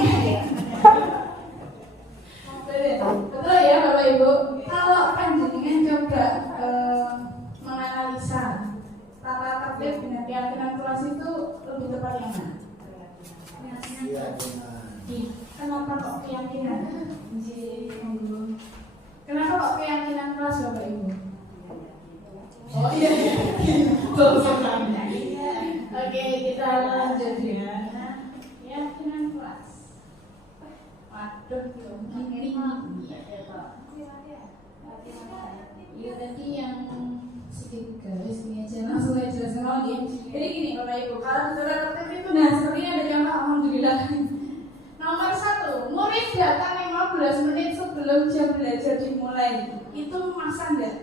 Betul ya Bapak Ibu. Kalau panjenengan coba menganalisa tata tertib dengan keyakinan kelas itu lebih tepat yang mana? Kenapa kok keyakinan? Kenapa kok keyakinan kelas Bapak Ibu? Oh iya. Oke, kita lanjut ya. Keyakinan kelas. Waduh, ini ya tadi yang sedikit garis ini aja langsung aja jelaskan lagi. Jadi gini Bapak Ibu, kalau tata tertib itu nah seperti ada contoh alhamdulillah. Nomor 1, murid datang 15 menit sebelum jam belajar dimulai. Itu maksa enggak?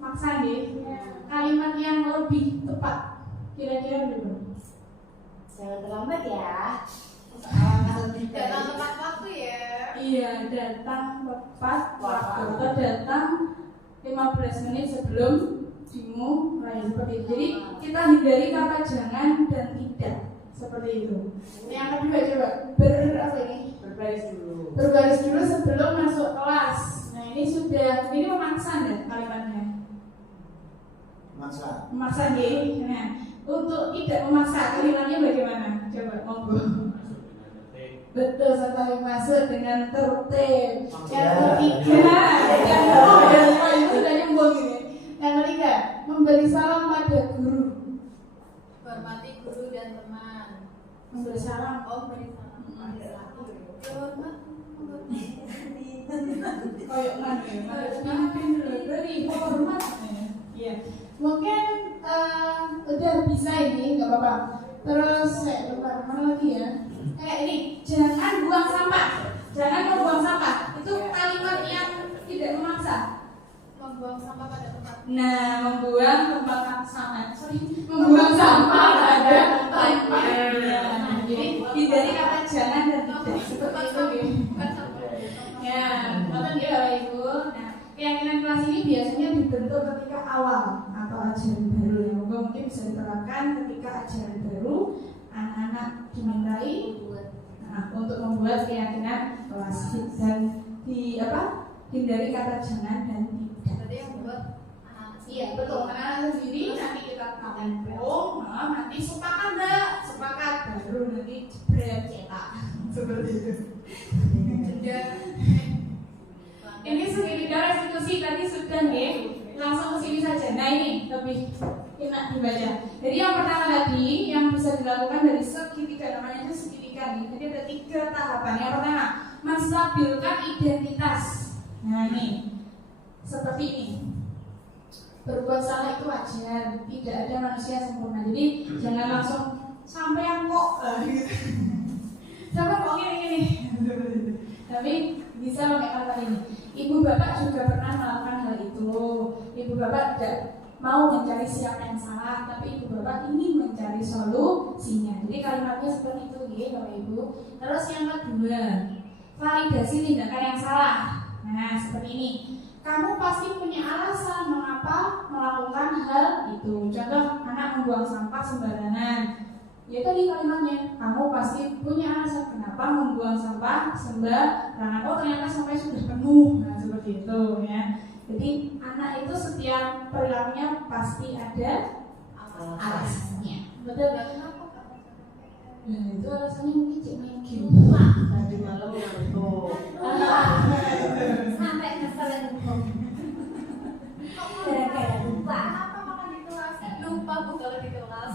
Maksa deh. Kalimat yang lebih tepat kira-kira berapa? Jangan terlambat ya. Datang tepat waktu ya. Iya, datang tepat waktu atau datang 15 menit sebelum dimulai seperti itu. Jadi kita hindari kata jangan dan tidak seperti itu. Yang kedua coba berbaris dulu sebelum masuk kelas. Nah ini memaksa nggak kalimatnya? Maksa. Memaksa deh. Nah untuk tidak memaksa, kalimatnya bagaimana? Coba monggo. Betul, sekali masuk dengan tertib. Yang ketiga, itu sudah nyambung ini. Yang ketiga, memberi salam pada guru. Hormati guru dan teman. Memberi salam, Beri salam. Hormat. koyok mana? Beri hormat. Iya. Mungkin udah bisa ini, nggak apa-apa. Terus saya lupa mana lagi ya? Kayak ini, jangan buang sampah. Jangan membuang sampah. Itu kalimat yang tidak memaksa. Membuang sampah pada tempat. Nah, membuang tempat sampah. Membuang sampah pada tempatnya. Nah, jadi hindari kata jangan dan tidak seperti itu. Ya, nonton ya Bapak Ibu. Nah, keyakinan kelas ini biasanya dibentuk ketika awal atau ajaran baru ya. Mungkin bisa diterapkan ketika ajaran baru anak-anak dimintai untuk membuat keyakinan kelas dan hindari kata jangan dan tidak. Berarti yang buat anak. Iya betul, karena sendiri nanti kita tampung, nanti sepakat enggak? Sepakat, baru nanti jebret cetak seperti itu. Ini segitiga restitusi tadi sudah nih, langsung ke sini saja. Nah ini lebih enak dibaca. Jadi yang pertama tadi yang bisa dilakukan dari segitiga, namanya itu segitiga nih. Jadi ada 3 tahapan. Yang pertama, menstabilkan identitas. Nah ini seperti ini. Berbuat salah itu wajar, tidak ada manusia sempurna. Jadi jangan langsung sampai kok gitu. Sampai kok gini. Tapi bisa pakai kata ini. Ibu bapak juga pernah melakukan hal itu. Ibu bapak tidak mau mencari siapa yang salah, tapi ibu bapak ingin mencari solusinya. Jadi kalimatnya seperti itu, ya Bapak Ibu. Terus yang kedua, validasi tindakan yang salah. Nah seperti ini. Kamu pasti punya alasan mengapa melakukan hal itu. Contoh, anak membuang sampah sembarangan. Ya tadi kalimatnya, kamu pasti punya alasan kenapa membuang sampah sembarangan. Oh ternyata sampah sudah penuh. Nah seperti itu ya. Jadi anak itu setiap perilakunya pasti ada alasannya. Betul nggak? Nah itu alasannya mungkin cek main game. Tadi malam itu. Sampai ngeselin gara-gara lupa. Apa makan di kelas? Lupa bu kalau di kelas.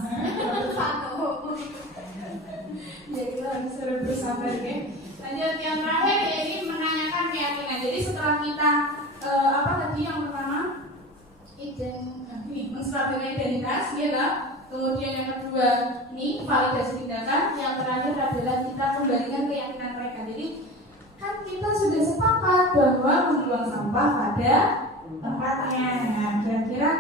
Ya kita harus bersabar ya. Lanjut yang terakhir ya, ini menanyakan keyakinan. Jadi setelah kita apa tadi yang pertama menstabilkan identitas ya lah. Kemudian yang kedua ini validasi tindakan. Yang terakhir adalah kita kembalikan keyakinan mereka. Jadi kan kita sudah sepakat bahwa membuang sampah pada tempatnya. Nah, kira-kira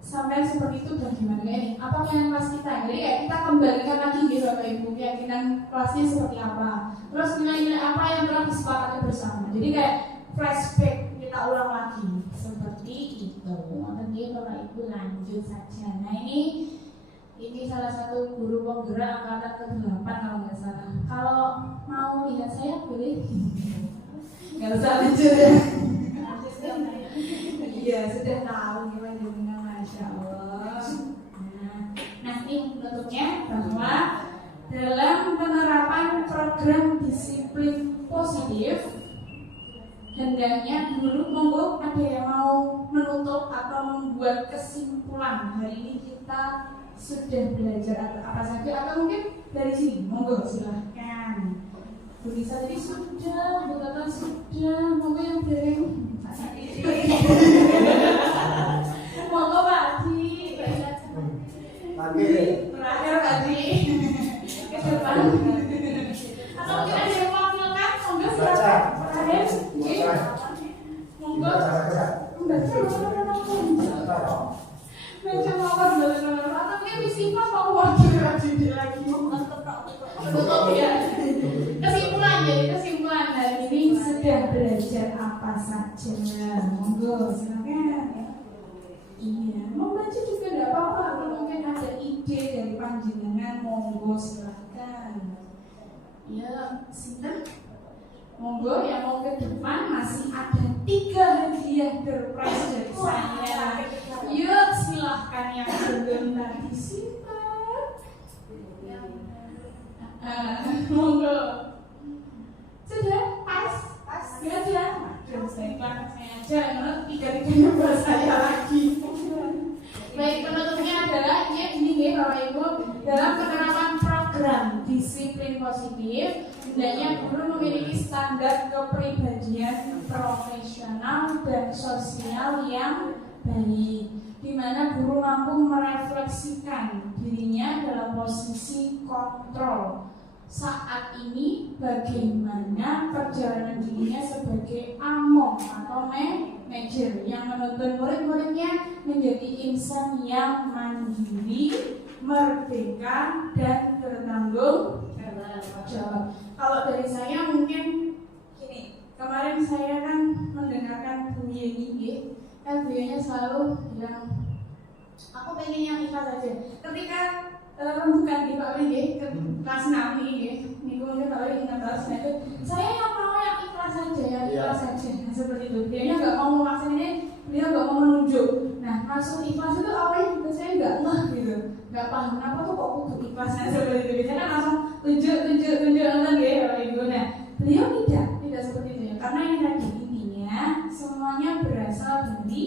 sampai seperti itu dan gimana ini? Apa yang kelas kita? Jadi kayak kita kembalikan lagi gitu Bapak Ibu, keyakinan kelasnya seperti apa? Terus nilai-nilai apa yang telah disepakati bersama? Jadi kayak flashback, kita ulang lagi seperti itu. Nanti Bapak Ibu lanjut saja. Nah ini salah satu guru penggerak angkatan ke-8 kalau nggak salah. Kalau mau lihat saya boleh? Nggak usah lanjut ya. Iya sudah tahu gimana dengan Masya Allah. Nah ini bentuknya bahwa dalam penerapan program disiplin positif, hendaknya guru monggo ada yang mau menutup atau membuat kesimpulan. Hari ini kita sudah belajar apa saja atau mungkin dari sini monggo silahkan. Bu Lisa tadi sudah, Bu Tata sudah, monggo yang dari monggo Pak Di. Terakhir Pak Di. Ke depan. Atau mungkin ada yang mewakilkan, monggo silahkan. Terakhir, monggo. Baca mawar dalam atau mungkin misifa mau wakil lagi. Kesimpulan jadi kesimpulan hari ini sudah belajar apa saja. Monggo silakan. Iya, membaca juga tidak apa-apa. Kalau mungkin ada ide dari panjenengan, monggo silakan. Ya, sinten. Monggo yang mau ke depan masih ada 3 hadiah surprise dari saya. Yuk silahkan yang belum disimpan. Monggo. Sudah pas? Pas. Ya sudah. Saya aja, tiga-tiganya buat saya lagi. Baik, penutupnya adalah ini Bapak Ibu, dalam penerapan program disiplin positif, hendaknya guru memiliki standar kepribadian profesional dan sosial yang baik, di mana guru mampu merefleksikan dirinya dalam posisi kontrol. Saat ini bagaimana perjalanan dirinya sebagai among atau manajer yang menuntun murid-muridnya menjadi insan yang mandiri, merdeka, dan bertanggung jawab. Kalau dari saya mungkin gini, kemarin saya kan mendengarkan Bu Yeni, kan Bu Yeni selalu bilang, aku pengen yang ikhlas saja. Ketika rembukan di Pak Widi ke kelas 6 ini, minggu mungkin Pak Widi ingat kelas itu, saya yang mau yang ikhlas saja, yang ikhlas saja. Nah, seperti itu. Dia nggak mau memaksa ini, dia nggak mau menunjuk. Nah, maksud ikhlas itu apa ya? Saya nggak ngeh gitu, nggak paham kenapa tuh kok kudu ikhlasnya seperti itu. Biasanya kan langsung tunjuk nonton ya Pak Ibu. Nah, beliau tidak seperti itu ya, karena yang tadi intinya semuanya berasal dari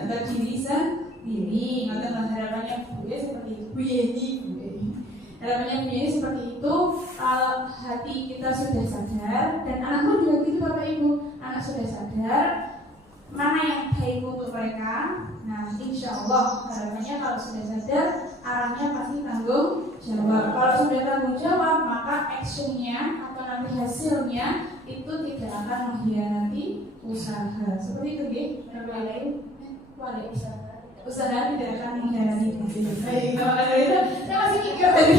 atau diri sendiri. Atau harapannya Bu Yeni seperti itu. Bu Yeni. Harapannya Bu Yeni seperti itu. Kalau hati kita sudah sadar, dan anak pun juga gitu Bapak Ibu, anak sudah sadar mana yang baik untuk mereka. Nah, insya Allah harapannya kalau sudah sadar, arahnya pasti tanggung jawab. Kalau sudah tanggung jawab, maka actionnya atau nanti hasilnya itu tidak akan mengkhianati usaha. Seperti itu, usaha tidak akan mengkhianati usaha. Itu saya masih mikir tadi,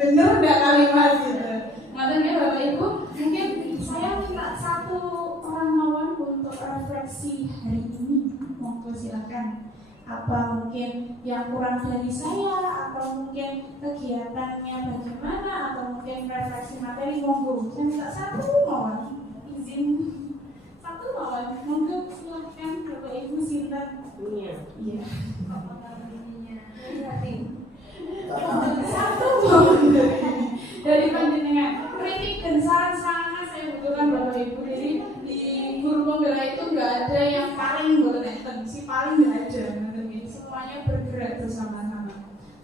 bener nggak kalimat gitu. Makanya Bapak Ibu, mungkin saya minta satu orang mawon untuk refleksi hari ini. Monggo silakan. Apa mungkin yang kurang dari saya, atau mungkin kegiatannya bagaimana, atau mungkin refleksi materi, monggo. Saya minta satu mawon, izin satu mawon. Monggo silakan Bapak Ibu Sinten. Iya. Satu mawon dari panjenengan. Kritik dan saran-saran saya butuhkan Bapak Ibu. Jadi di guru pembela itu nggak ada yang paling golongan, si paling nggak ada. Semuanya bergerak bersama-sama.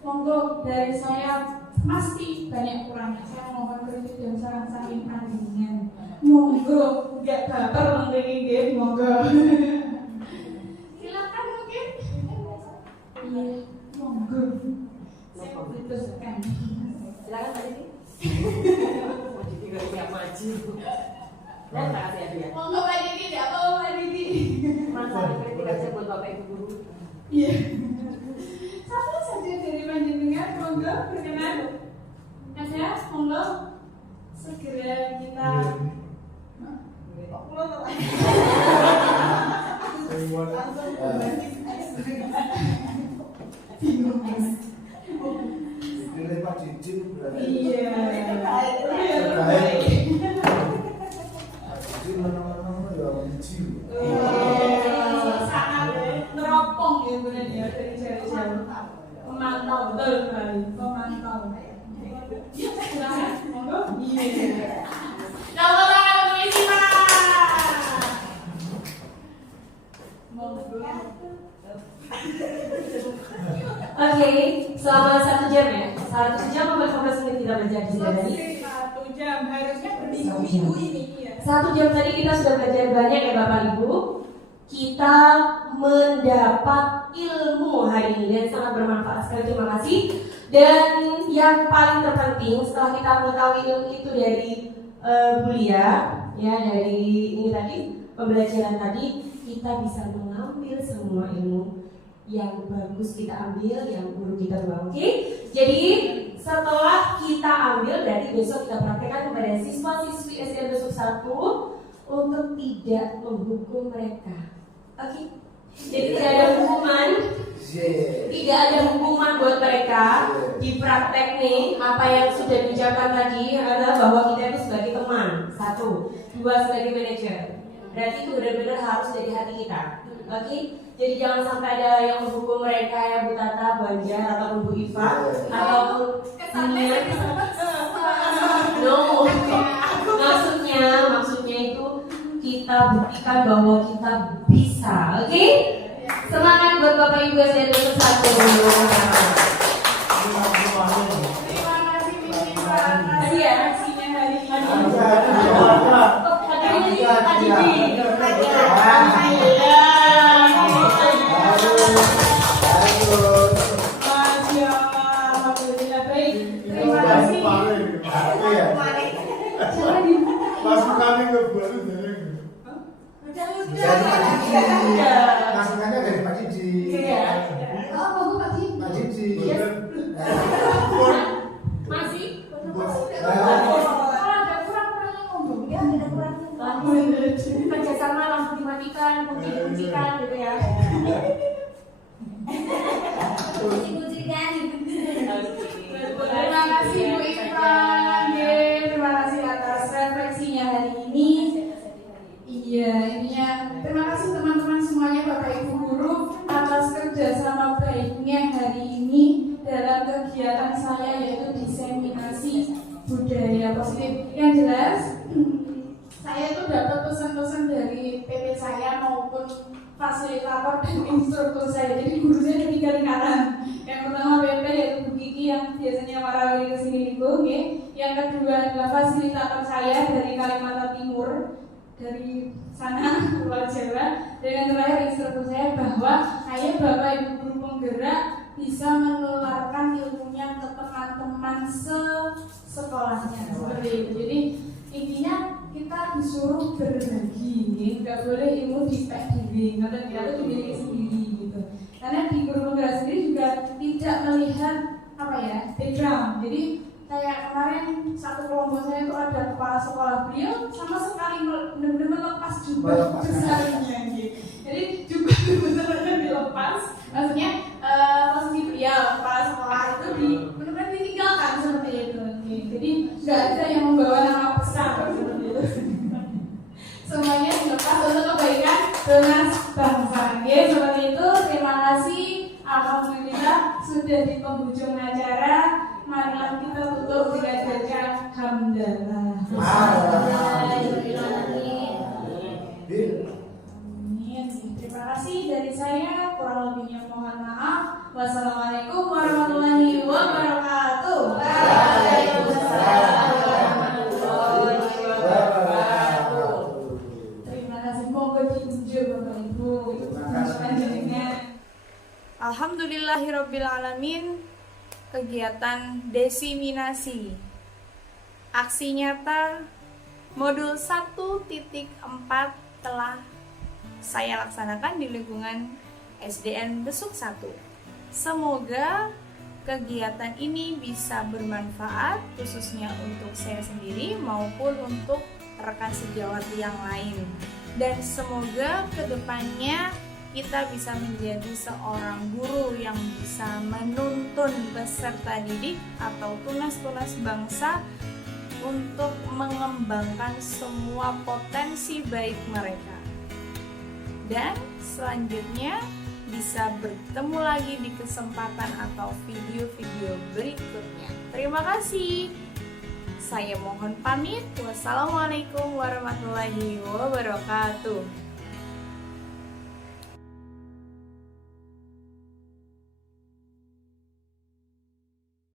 Monggo dari saya pasti banyak kurangnya. Saya mohon kritik dan saran-saran panjenengan. Monggo, nggak baper mengkritik, monggo. Silakan mungkin. Iya, monggo. Saya butuhkan. Silakan Pak Didi. Juga siap maju. Dan tak kasih hadiah. Monggo Pak Didi, tidak apa-apa Pak Didi. Masalah kritik aja buat Bapak Ibu guru. Iya. Satu saja dari panjenengan, monggo berkenan. Ada, monggo. Segera kita. Bingung. Dipilih Pak Didi berarti. Iya. Baik. Jadi menang-menang ya Didi. Sangat neropong ya benar ya dari jauh-jauh. Pemantau betul sekali, pemantau. Iya, silakan. Monggo. Iya. Kalau tangan polisi Pak. Monggo. Oke, selama 1 jam ya. 1 jam atau 15 menit kita belajar di sini tadi. 1 jam harusnya berminggu-minggu ini ya. 1 jam tadi kita sudah belajar banyak ya Bapak Ibu. Kita mendapat ilmu hari ini dan sangat bermanfaat sekali. Terima kasih. Dan yang paling terpenting setelah kita mengetahui ilmu itu dari kuliah, ya dari ini tadi pembelajaran tadi, kita bisa mengambil semua ilmu yang bagus kita ambil, yang buruk kita buang. Oke? Jadi setelah kita ambil, berarti besok kita praktekkan kepada siswa-siswi SDN besok 1 untuk tidak menghukum mereka. Oke? Jadi tidak ada hukuman, tidak ada hukuman buat mereka. Di praktek nih, apa yang sudah diucapkan tadi adalah bahwa kita itu sebagai teman, 1, 2 sebagai manajer. Berarti itu benar-benar harus dari hati kita. Oke? Jadi jangan sampai ada yang menghukum mereka ya Bu Tata, Bu Anjar, ataupun Bu Iva, ataupun no. Maksudnya itu kita buktikan bahwa kita bisa. Oke? Semangat buat Bapak Ibu SDN 1. Terima kasih Miss Iva atas Iya. aksinya hari ini. Masya Allah, alhamdulillah baik. Terima kasih. Masuk kami ke baru dari Masukannya dari Pak Cici. Oh, bagus Pak Jim. Pak Cici. Masih? Kalau ada kurang-kurangnya ngomong ya, ada kurangnya. Kerjasama langsung dimatikan, kunci dikuncikan gitu ya. Terima kasih Bu Iva, terima kasih atas refleksinya hari ini. Iya, intinya terima kasih teman-teman semuanya, Bapak Ibu guru, atas kerjasama baiknya hari ini dalam kegiatan saya yaitu diseminasi budaya positif. Yang jelas, saya itu dapat pesan-pesan dari PP saya maupun fasilitator dan instruktur saya. Jadi guru saya ada 3 lingkaran. Yang pertama PP yaitu Bu Kiki yang biasanya marawali kesini minggu, okay. Yang kedua adalah fasilitator saya dari Kalimantan Timur, dari sana luar Jawa. Dan yang terakhir instruktur saya bahwa saya Bapak Ibu guru penggerak bisa menularkan ilmunya ke teman-teman sekolahnya seperti itu. Jadi intinya kita disuruh berbagi, nggak boleh ilmu dipek diri, nggak kita tuh dimiliki sendiri gitu. Karena di guru penggerak sendiri juga tidak melihat apa ya background. Jadi kayak kemarin satu kelompok saya itu ada kepala sekolah, beliau sama sekali benar-benar melepas jubah besarnya gitu. Jadi jubah besarnya dilepas, maksudnya posisi beliau kepala sekolah itu benar-benar ditinggalkan seperti itu. Jadi nggak ada yang membawa nama besar seperti itu. Semuanya dilepas untuk kebaikan tunas bangsa. Seperti itu. Terima kasih. Alhamdulillah sudah di penghujung acara. Marilah kita tutup dengan baca hamdalah. Amin. Terima kasih dari saya. Kurang lebihnya mohon maaf. Wassalamualaikum warahmatullahi wabarakatuh. Waalaikumsalam warahmatullahi wabarakatuh. Terima kasih. Monggo diunjuk Bapak Ibu. Alhamdulillahirabbil alamin. Kegiatan desiminasi aksi nyata modul 1.4 telah saya laksanakan di lingkungan SDN Besuk 1. Semoga kegiatan ini bisa bermanfaat khususnya untuk saya sendiri maupun untuk rekan sejawat yang lain, dan semoga kedepannya kita bisa menjadi seorang guru yang bisa menuntun peserta didik atau tunas-tunas bangsa untuk mengembangkan semua potensi baik mereka. Dan selanjutnya bisa bertemu lagi di kesempatan atau video-video berikutnya. Terima kasih. Saya mohon pamit. Wassalamualaikum warahmatullahi wabarakatuh.